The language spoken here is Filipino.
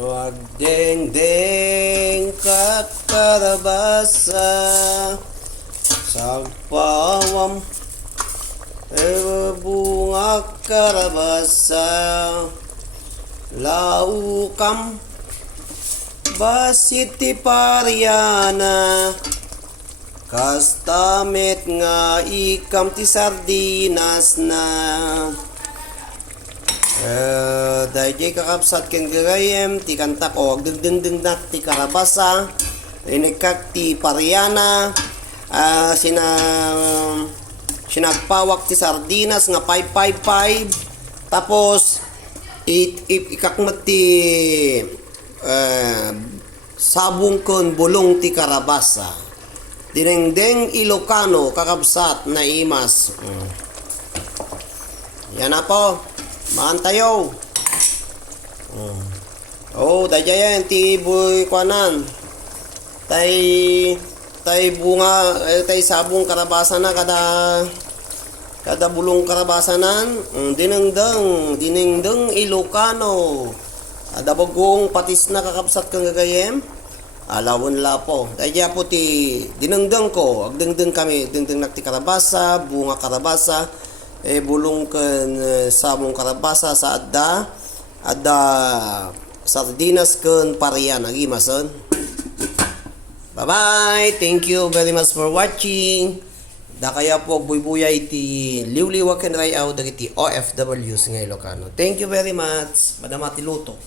Wag deng deng kakarabasa sagpawam bunga karabasa laukam basiti paryana kastamet nga ikam ti sardinas na dahil kakapsat ken gagayem ti kanta ko agdengdeng nak ti karabasa inikak ti paryana sinagpawak ti sardinas nga 555 tapos ikakmat ti sabong kon bulong ti karabasa dinengdeng Ilocano kakabsat na imas yan na po maan tayo dajayan ti buy kwanan tay bunga tay sabong karabasa na kada bulong karabasanan dinengdeng Ilocano ada bagong patis na kakabsat kang gagayem alawon la po daya po ti dinengdeng ko agdengdeng kami dengdeng nakti karabasa bunga karabasa bulong ken sabong karabasa sa ada sardinas ken parian agimason. Bye bye, thank you very much for watching. Da kaya po buybuyay ti liwliwa ken rayaw dagiti OFWs nga Ilocano. Thank you very much. Madamati luto.